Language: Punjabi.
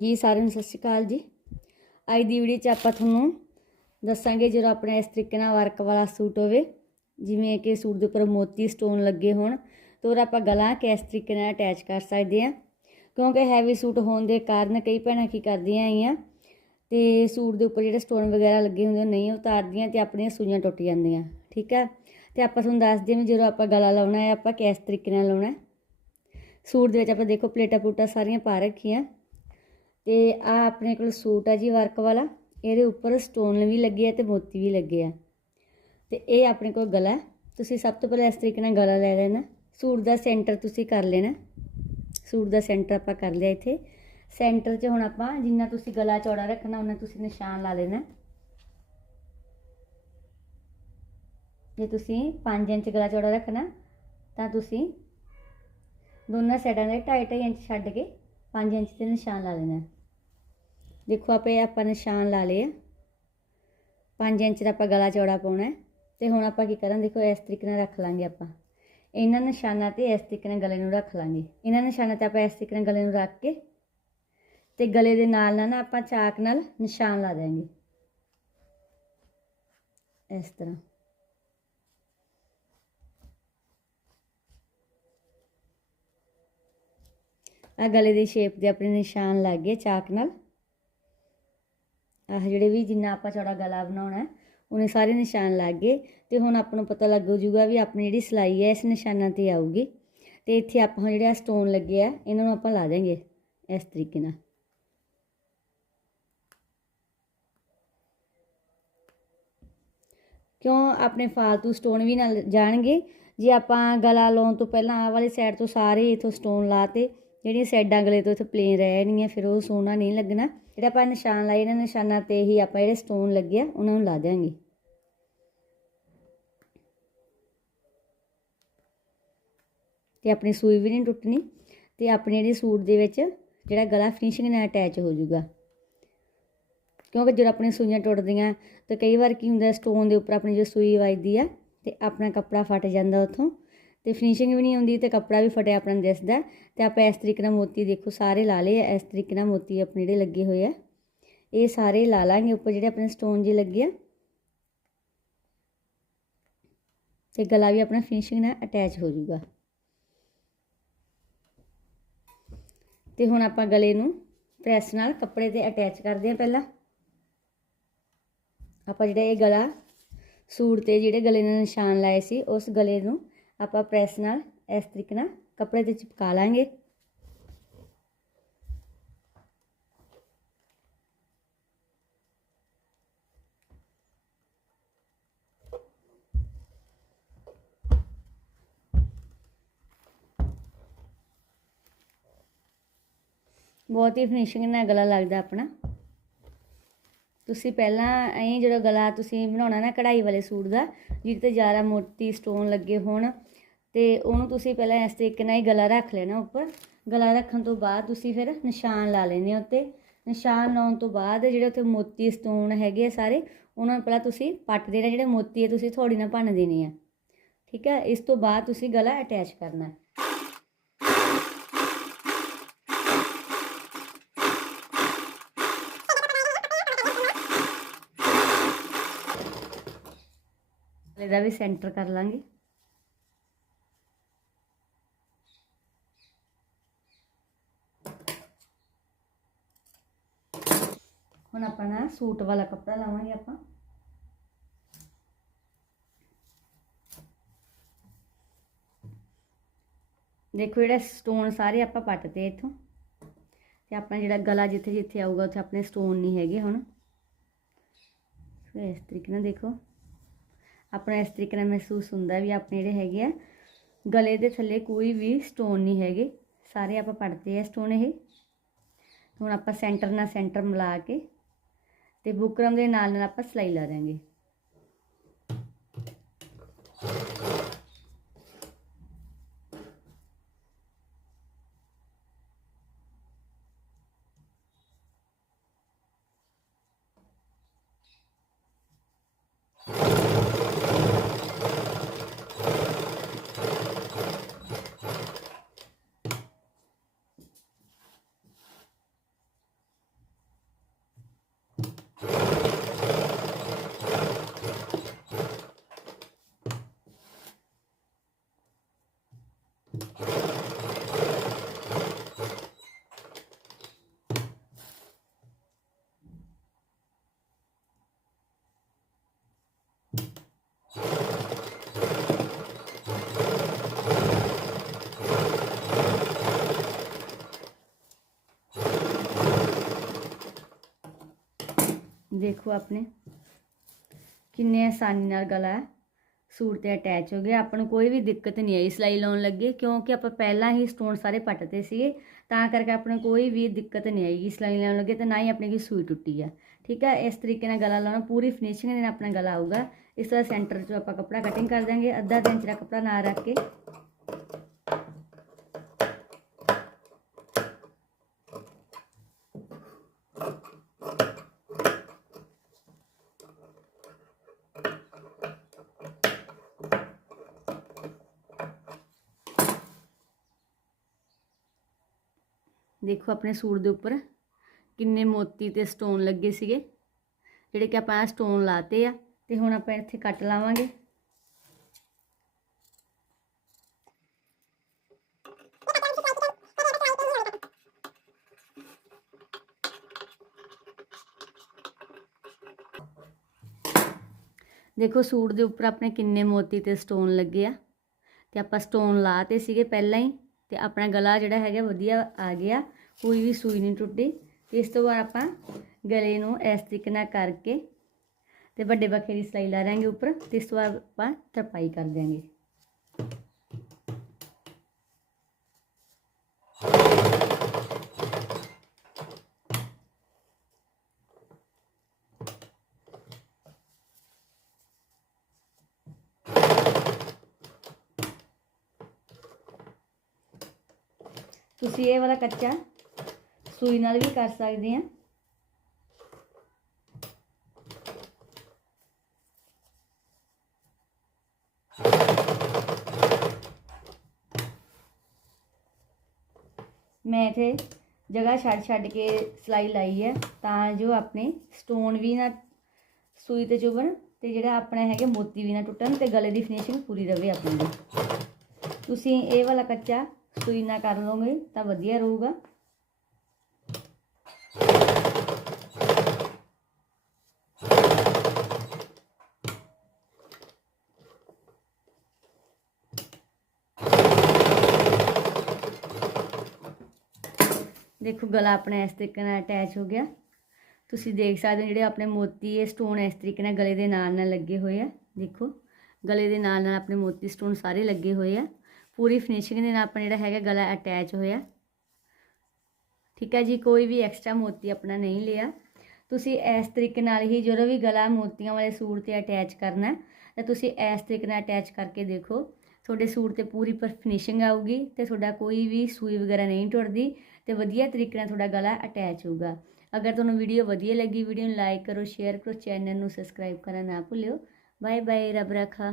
ਜੀ, ਸਾਰਿਆਂ ਨੂੰ ਸਤਿ ਸ਼੍ਰੀ ਅਕਾਲ ਜੀ। ਅੱਜ ਦੀ ਵੀਡੀਓ 'ਚ ਆਪਾਂ ਤੁਹਾਨੂੰ ਦੱਸਾਂਗੇ ਜਦੋਂ ਆਪਣੇ ਇਸ ਤਰੀਕੇ ਨਾਲ ਵਰਕ ਵਾਲਾ ਸੂਟ ਹੋਵੇ, ਜਿਵੇਂ ਕਿ ਸੂਟ ਦੇ ਉੱਪਰ ਮੋਤੀ ਸਟੋਨ ਲੱਗੇ ਹੋਣ, ਤਾਂ ਉਹਦਾ ਆਪਾਂ ਗਲਾ ਕਿਸ ਤਰੀਕੇ ਨਾਲ ਅਟੈਚ ਕਰ ਸਕਦੇ ਹਾਂ। ਕਿਉਂਕਿ ਹੈਵੀ ਸੂਟ ਹੋਣ ਦੇ ਕਾਰਨ ਕਈ ਭੈਣਾਂ ਕੀ ਕਰਦੀਆਂ ਆਈਆਂ ਤੇ ਸੂਟ ਦੇ ਉੱਪਰ ਜਿਹੜੇ ਸਟੋਨ ਵਗੈਰਾ ਲੱਗੇ ਹੁੰਦੇ ਉਹ ਨਹੀਂ ਉਤਾਰਦੀਆਂ ਤੇ ਆਪਣੀਆਂ ਸੂਈਆਂ ਟੁੱਟ ਜਾਂਦੀਆਂ, ਠੀਕ ਹੈ ਤੇ ਆਪਾਂ ਤੁਹਾਨੂੰ ਦੱਸਦੇ ਹਾਂ ਵੀ ਜਦੋਂ ਆਪਾਂ ਗਲਾ ਲਾਉਣਾ ਹੈ, ਆਪਾਂ ਕਿਸ ਤਰੀਕੇ ਨਾਲ ਲਾਉਣਾ ਸੂਟ ਦੇ ਵਿੱਚ ਆਪਾਂ ਦੇਖੋ ਪਲੇਟਾਂ ਪਲੂਟਾਂ ਸਾਰੀਆਂ ਪਾ ਰੱਖੀਆਂ। ਤੇ ਆ ਆਪਣੇ ਕੋਲ ਸੂਟ ਆ ਜੀ ਵਰਕ ਵਾਲਾ। ਇਹਦੇ ਉੱਪਰ ਸਟੋਨ ਵੀ ਲੱਗੇ ਆ ਤੇ ਮੋਤੀ ਵੀ ਲੱਗੇ ਆ। ਤੇ ਇਹ ਆਪਣੇ ਕੋਲ ਗਲਾ ਤੁਸੀਂ ਸਭ ਤੋਂ ਪਹਿਲਾਂ ਇਸ ਤਰੀਕੇ ਨਾਲ ਗਲਾ ਲੈ ਲੈਣਾ। ਸੂਟ ਦਾ ਸੈਂਟਰ ਤੁਸੀਂ ਕਰ ਲੈਣਾ। ਸੂਟ ਦਾ ਸੈਂਟਰ ਆਪਾਂ ਕਰ ਲਿਆ ਇੱਥੇ। ਸੈਂਟਰ 'ਚ ਹੁਣ ਆਪਾਂ ਜਿੰਨਾ ਤੁਸੀਂ ਗਲਾ ਚੌੜਾ ਰੱਖਣਾ ਉਹਨਾਂ ਤੁਸੀਂ ਨਿਸ਼ਾਨ ਲਾ ਲੈਣਾ। ਜੇ ਤੁਸੀਂ 5 ਇੰਚ ਗਲਾ ਚੌੜਾ ਰੱਖਣਾ, ਤਾਂ ਤੁਸੀਂ ਦੋਨਾਂ ਸਾਈਡਾਂ ਦੇ 2.5 ਇੰਚ ਛੱਡ ਕੇ 5 ਇੰਚ ਤੇ ਨਿਸ਼ਾਨ ਲਾ ਲੈਣਾ ਦੇਖੋ ਆਪੇ ਆਪਾਂ ਨਿਸ਼ਾਨ ਲਾ ਲਏ ਆ। 5 ਇੰਚ ਦਾ ਆਪਾਂ ਗਲਾ ਚੌੜਾ ਪਾਉਣਾ ਹੈ ਤੇ ਹੁਣ ਆਪਾਂ ਕੀ ਕਰਾਂ ਦੇਖੋ ਇਸ ਤਰੀਕੇ ਨਾਲ ਰੱਖ ਲਾਂਗੇ ਆਪਾਂ। ਇਹਨਾਂ ਨਿਸ਼ਾਨਾਂ ਤੇ ਇਸ ਤਰੀਕੇ ਨਾਲ ਗਲੇ ਨੂੰ ਰੱਖ ਲਾਂਗੇ। ਇਹਨਾਂ ਨਿਸ਼ਾਨਾਂ ਤੇ ਆਪਾਂ ਇਸ ਤਰੀਕੇ ਨਾਲ ਗਲੇ ਨੂੰ ਰੱਖ ਕੇ ਤੇ ਗਲੇ ਦੇ ਨਾਲ ਨਾਲ ਨਾ ਆਪਾਂ ਚਾਕ ਨਾਲ ਨਿਸ਼ਾਨ ਲਾ ਦੇਵਾਂਗੇ ਇਸ ਤਰ੍ਹਾਂ। ਆ ਗਲੇ ਦੀ ਸ਼ੇਪ ਦੇ ਆਪਣੇ ਨਿਸ਼ਾਨ ਲੱਗ ਗਏ ਚਾਕ ਨਾਲ। ਆਹ ਜਿਹੜੇ ਵੀ ਜਿੰਨਾ ਆਪਾਂ ਚੌੜਾ ਗਲਾ ਬਣਾਉਣਾ ਉਹਨੇ ਸਾਰੇ ਨਿਸ਼ਾਨ ਲੱਗ ਗਏ ਤੇ ਹੁਣ ਆਪਾਂ ਨੂੰ ਪਤਾ ਲੱਗ ਜੂਗਾ ਵੀ ਆਪਣੀ ਜਿਹੜੀ ਸਿਲਾਈ ਹੈ, ਇਸ ਨਿਸ਼ਾਨਾਂ ਤੇ ਆਊਗੀ। ਤੇ ਇੱਥੇ ਆਪਾਂ ਜਿਹੜੇ ਸਟੋਨ ਲੱਗੇ ਆ ਇਹਨਾਂ ਨੂੰ ਆਪਾਂ ਲਾ ਦੇਂਗੇ ਇਸ ਤਰੀਕੇ ਨਾਲ। ਕਿਉਂ ਆਪਣੇ ਫਾਲਤੂ ਸਟੋਨ ਵੀ ਨਾਲ ਜਾਣਗੇ? ਜੇ ਆਪਾਂ ਗਲਾ ਲਾਉਣ ਤੋਂ ਪਹਿਲਾਂ ਆਹ ਵਾਲੀ ਸਾਈਡ ਤੋਂ ਸਾਰੇ ਇਥੋਂ ਸਟੋਨ ਲਾਤੇ ਜਿਹੜੀਆਂ ਸਾਈਡਾਂ ਗਲੇ ਤੋਂ ਇੱਥੇ ਪਲੇਨ ਰਹਿਣਗੀਆਂ ਫਿਰ ਉਹ ਸੋਹਣਾ ਨਹੀਂ ਲੱਗਣਾ। ਜਿਹੜਾ ਆਪਾਂ ਨਿਸ਼ਾਨ ਲਾਏ ਇਹਨਾਂ ਨਿਸ਼ਾਨਾਂ ਤੇ ਹੀ ਆਪਾਂ ਜਿਹੜੇ ਸਟੋਨ ਲੱਗੇ ਆ, ਉਹਨਾਂ ਨੂੰ ਲਾ ਦਿਆਂਗੇ। ਤੇ ਆਪਣੀ ਸੂਈ ਵੀ ਨਹੀਂ ਟੁੱਟਣੀ, ਤੇ ਆਪਣੇ ਜਿਹੜੇ ਸੂਟ ਦੇ ਵਿੱਚ ਜਿਹੜਾ ਗਲਾ ਫਿਨਿਸ਼ਿੰਗ ਨਾਲ ਅਟੈਚ ਹੋ ਜਾਊਗਾ। ਕਿਉਂਕਿ ਜਦੋਂ ਆਪਣੀਆਂ ਸੂਈਆਂ ਟੁੱਟਦੀਆਂ, ਤਾਂ ਕਈ ਵਾਰ ਕੀ ਹੁੰਦਾ ਸਟੋਨ ਦੇ ਉੱਪਰ ਆਪਣੀ ਜੋ ਸੂਈ ਵੱਜਦੀ ਆ, ਤੇ ਆਪਣਾ ਕੱਪੜਾ ਫਟ ਜਾਂਦਾ ਉੱਥੋਂ। ਤੇ ਫਿਨਿਸ਼ਿੰਗ ਵੀ ਨਹੀਂ ਆਉਂਦੀ ਤੇ ਕੱਪੜਾ ਵੀ ਫਟਿਆ ਆਪਣਾ ਨੂੰ ਦਿਸਦਾ ਤੇ ਆਪਾਂ ਇਸ ਤਰੀਕੇ ਨਾਲ ਮੋਤੀ ਦੇਖੋ, ਸਾਰੇ ਲਾ ਲਏ ਇਸ ਤਰੀਕੇ ਨਾਲ ਮੋਤੀ ਆਪਣੇ ਜਿਹੜੇ ਲੱਗੇ ਹੋਏ ਆ। ਇਹ ਸਾਰੇ ਲਾ ਲਾਂਗੇ। ਉੱਪਰ ਜਿਹੜੇ ਆਪਣੇ ਸਟੋਨ ਜੀ ਲੱਗੇ ਆ। ਤੇ ਗਲਾ ਵੀ ਆਪਣਾ ਫਿਨਿਸ਼ਿੰਗ ਨਾਲ ਅਟੈਚ ਹੋ ਜਾਊਗਾ ਤੇ ਹੁਣ ਆਪਾਂ ਗਲੇ ਨੂੰ ਪ੍ਰੈਸ ਨਾਲ ਕੱਪੜੇ ਤੇ ਅਟੈਚ ਕਰਦੇ ਹਾਂ ਪਹਿਲਾਂ। ਆਪਾਂ ਜਿਹੜਾ ਇਹ ਗਲਾ ਸੂਟ ਤੇ ਜਿਹੜੇ ਗਲੇ ਨਾਲ ਨਿਸ਼ਾਨ ਲਾਏ ਸੀ, ਉਸ ਗਲੇ ਨੂੰ ਆਪਾਂ ਪ੍ਰੈਸ ਨਾਲ ਇਸ ਤਰੀਕੇ ਨਾਲ ਕੱਪੜੇ ਤੇ ਚਿਪਕਾ ਲਾਂਗੇ। ਬਹੁਤ ਹੀ ਫਿਨਿਸ਼ਿੰਗ ਨਾਲ ਗਲਾ ਲੱਗਦਾ ਆਪਣਾ। ਤੁਸੀਂ ਪਹਿਲਾਂ ਐਂ ਜਿਹੜਾ ਗਲਾ ਤੁਸੀਂ ਬਣਾਉਣਾ ਨਾ ਕਢਾਈ ਵਾਲੇ ਸੂਟ ਦਾ, ਜਿਹਦੇ ਤੇ ਜ਼ਿਆਦਾ ਮੋਤੀ ਸਟੋਨ ਲੱਗੇ ਹੋਣ ਤੇ ਉਹਨੂੰ ਤੁਸੀਂ ਪਹਿਲਾਂ ਇਸ ਤਰੀਕੇ ਨਾਲ ਹੀ ਗਲਾ ਰੱਖ ਲੈਣਾ ਉੱਪਰ। ਗਲਾ ਰੱਖਣ ਤੋਂ ਬਾਅਦ ਤੁਸੀਂ ਫਿਰ ਨਿਸ਼ਾਨ ਲਾ ਲੈਣੇ ਉੱਤੇ। ਨਿਸ਼ਾਨ ਲਾਉਣ ਤੋਂ ਬਾਅਦ ਜਿਹੜੇ ਉੱਥੇ ਮੋਤੀ ਸਟੋਨ ਹੈਗੇ ਆ ਸਾਰੇ, ਉਹਨਾਂ ਨੂੰ ਪਹਿਲਾਂ ਤੁਸੀਂ ਪੱਟ ਦੇਣਾ, ਜਿਹੜੇ ਮੋਤੀ ਹੈ ਤੁਸੀਂ ਥੋੜੀ ਨਾਲ ਭੰਨ ਦੇਣੇ ਆ। ਠੀਕ ਹੈ ਇਸ ਤੋਂ ਬਾਅਦ ਤੁਸੀਂ ਗਲਾ ਅਟੈਚ ਕਰਨਾ। ਹੈ ਇਹਦਾ ਵੀ ਸੈਂਟਰ ਕਰ ਲਾਂਗੇ ਹੁਣ ਆਪਾਂ ਨਾ ਸੂਟ ਵਾਲਾ ਕੱਪੜਾ ਲਾਵਾਂਗੇ ਆਪਾਂ। ਦੇਖੋ ਜਿਹੜਾ ਸਟੋਨ ਸਾਰੇ ਆਪਾਂ ਪੱਟਦੇ ਇੱਥੋਂ। ਤੇ ਆਪਣਾ ਜਿਹੜਾ ਗਲਾ ਜਿੱਥੇ ਜਿੱਥੇ ਆਊਗਾ, ਉੱਥੇ ਆਪਣੇ ਸਟੋਨ ਨਹੀਂ ਹੈਗੇ ਹੁਣ। ਇਸ ਤਰੀਕੇ ਨਾਲ ਦੇਖੋ। ਆਪਣਾ ਇਸ ਤਰੀਕੇ ਨਾਲ ਮਹਿਸੂਸ ਹੁੰਦਾ ਵੀ ਆਪਣੇ ਜਿਹੜੇ ਹੈਗੇ ਆ, ਗਲੇ ਦੇ ਥੱਲੇ ਕੋਈ ਵੀ ਸਟੋਨ ਨਹੀਂ ਹੈਗੇ। ਸਾਰੇ ਆਪਾਂ ਪੜਦੇ ਆ ਸਟੋਨ ਇਹ। ਹੁਣ ਆਪਾਂ ਸੈਂਟਰ ਨਾਲ ਸੈਂਟਰ ਮਿਲਾ ਕੇ ਤੇ ਬੁਕਰਮ ਦੇ ਨਾਲ ਨਾਲ ਆਪਾਂ ਸਲਾਈ ਲਾ ਦਾਂਗੇ ਦੇਖੋ ਆਪਣੇ ਕਿੰਨੇ ਆਸਾਨੀ ਨਾਲ ਗਲਾ ਸੂਟ ਤੇ ਅਟੈਚ ਹੋ ਗਿਆ ਆਪਾਂ ਨੂੰ ਕੋਈ ਵੀ ਦਿੱਕਤ ਨਹੀਂ ਆਈ ਸਿਲਾਈ ਲਾਉਣ ਲੱਗੇ, ਕਿਉਂਕਿ ਆਪਾਂ ਪਹਿਲਾਂ ਹੀ ਸਟੋਨ ਸਾਰੇ ਪੱਟਦੇ ਸੀਗੇ, ਤਾਂ ਕਰਕੇ ਆਪਾਂ ਨੂੰ ਕੋਈ ਵੀ ਦਿੱਕਤ ਨਹੀਂ ਆਏਗੀ ਸਿਲਾਈ ਲਾਉਣ ਲੱਗੇ ਤੇ ਨਾ ਹੀ ਆਪਣੀ ਕੀ ਸੂਈ ਟੁੱਟੀ ਆ। ਠੀਕ ਹੈ ਇਸ ਤਰੀਕੇ ਨਾਲ ਗਲਾ ਲਾਉਣਾ, ਪੂਰੀ ਫਿਨਿਸ਼ਿੰਗ ਨਾਲ ਆਪਣਾ ਗਲਾ ਆਊਗਾ। ਇਸ ਤਰ੍ਹਾਂ ਸੈਂਟਰ 'ਚੋਂ ਆਪਾਂ ਕੱਪੜਾ ਕਟਿੰਗ ਕਰ ਦਾਂਗੇ ਅੱਧਾ ਇੰਚ ਦਾ ਕੱਪੜਾ ਨਾਲ ਰੱਖ ਕੇ ਦੇਖੋ ਆਪਣੇ ਸੂਟ ਦੇ ਉੱਪਰ ਕਿੰਨੇ ਮੋਤੀ ਤੇ ਸਟੋਨ ਲੱਗੇ ਸੀਗੇ। ਜਿਹੜੇ ਕਿ ਆਪਾਂ ਸਟੋਨ ਲਾਤੇ ਆ ਤੇ ਹੁਣ ਆਪਾਂ ਇੱਥੇ ਕੱਟ ਲਾਵਾਂਗੇ। ਦੇਖੋ ਸੂਟ ਦੇ ਉੱਪਰ ਆਪਣੇ ਕਿੰਨੇ ਮੋਤੀ ਤੇ ਸਟੋਨ ਲੱਗੇ ਆ। ਤੇ ਆਪਾਂ ਸਟੋਨ ਲਾਤੇ ਸੀਗੇ ਪਹਿਲਾਂ ਹੀ। ਤੇ ਆਪਣਾ ਗਲਾ ਜਿਹੜਾ ਹੈਗਾ ਵਧੀਆ ਆ ਗਿਆ, ਕੋਈ ਵੀ ਸੂਈ ਨਹੀਂ ਟੁੱਟੀ। ਇਸ ਤੋਂ ਬਾਅਦ ਆਪਾਂ ਗਲੇ ਨੂੰ ਇਸ ਤਰੀਕੇ ਨਾਲ ਕਰਕੇ ਤੇ ਵੱਡੇ ਬੱਖੇ ਦੀ ਸਿਲਾਈ ਲਾ ਦਾਂਗੇ ਉੱਪਰ ਤੇ ਇਸ ਤੋਂ ਬਾਅਦ ਆਪਾਂ ਤਰਪਾਈ ਕਰ ਦਿਆਂਗੇ। ਤੁਸੀਂ ਇਹ ਵਾਲਾ ਕੱਚਾ ਸੂਈ ਨਾਲ ਵੀ ਕਰ ਸਕਦੇ ਆ। ਮੈਂ ਇਥੇ ਜਗ੍ਹਾ ਛੱਡ ਛੱਡ ਕੇ ਸਿਲਾਈ ਲਾਈ ਹੈ ਤਾਂ ਜੋ ਆਪਣੇ ਸਟੋਨ ਵੀ ਨਾ ਸੂਈ ਤੇ ਚੁਭਣ ਤੇ ਜਿਹੜਾ ਆਪਣਾ ਹੈਗੇ ਮੋਤੀ ਵੀ ਨਾ ਟੁੱਟਣ ਤੇ ਗਲੇ ਦੀ ਫਿਨਿਸ਼ਿੰਗ ਪੂਰੀ ਰਵੇ ਆਪਣੀ ਦੀ ਤੁਸੀਂ ਇਹ ਵਾਲਾ ਕੱਚਾ ਸੂਈ ਨਾਲ ਕਰ ਲਓਗੇ ਤਾਂ ਵਧੀਆ ਰਹੂਗਾ। ਦੇਖੋ ਗਲਾ ਆਪਣਾ ਇਸ ਤਰੀਕੇ ਨਾਲ ਅਟੈਚ ਹੋ ਗਿਆ। ਤੁਸੀਂ ਦੇਖ ਸਕਦੇ ਹੋ ਜਿਹੜੇ ਆਪਣੇ ਮੋਤੀ ਇਹ ਸਟੋਨ ਇਸ ਤਰੀਕੇ ਨਾਲ ਗਲੇ ਦੇ ਨਾਲ ਨਾਲ ਲੱਗੇ ਹੋਏ ਆ। ਦੇਖੋ, ਗਲੇ ਦੇ ਨਾਲ ਨਾਲ ਆਪਣੇ ਮੋਤੀ ਸਟੋਨ ਸਾਰੇ ਲੱਗੇ ਹੋਏ ਆ। ਪੂਰੀ ਫਿਨਿਸ਼ਿੰਗ ਦੇ ਨਾਲ ਆਪਣਾ ਜਿਹੜਾ ਹੈਗਾ ਗਲਾ ਅਟੈਚ ਹੋਇਆ। ਠੀਕ ਹੈ ਜੀ, ਕੋਈ ਵੀ ਐਕਸਟਰਾ ਮੋਤੀ ਆਪਣਾ ਨਹੀਂ ਲਿਆ। ਤੁਸੀਂ ਇਸ ਤਰੀਕੇ ਨਾਲ ਹੀ ਜਦੋਂ ਵੀ ਗਲਾ ਮੋਤੀਆਂ ਵਾਲੇ ਸੂਟ ਤੇ ਅਟੈਚ ਕਰਨਾ ਤਾਂ ਤੁਸੀਂ ਇਸ ਤਰੀਕੇ ਨਾਲ ਅਟੈਚ ਕਰਕੇ ਦੇਖੋ। ਤੁਹਾਡੇ ਸੂਟ ਤੇ ਪੂਰੀ ਪਰ ਫਿਨਿਸ਼ਿੰਗ ਆਊਗੀ ਤੇ ਤੁਹਾਡਾ ਕੋਈ ਵੀ ਸੂਈ ਵਗੈਰਾ ਨਹੀਂ ਟੁੱਟਦੀ ਤੇ ਵਧੀਆ ਤਰੀਕੇ ਨਾਲ ਤੁਹਾਡਾ ਗਲਾ ਅਟੈਚ ਹੋਊਗਾ। ਅਗਰ ਤੁਹਾਨੂੰ ਵੀਡੀਓ ਵਧੀਆ ਲੱਗੀ ਵੀਡੀਓ ਨੂੰ ਲਾਈਕ ਕਰੋ ਸ਼ੇਅਰ ਕਰੋ ਚੈਨਲ ਨੂੰ ਸਬਸਕ੍ਰਾਈਬ ਕਰਨਾ ਨਾ ਭੁੱਲਿਓ। ਬਾਏ ਬਾਏ ਰੱਬ ਰੱਖਾ।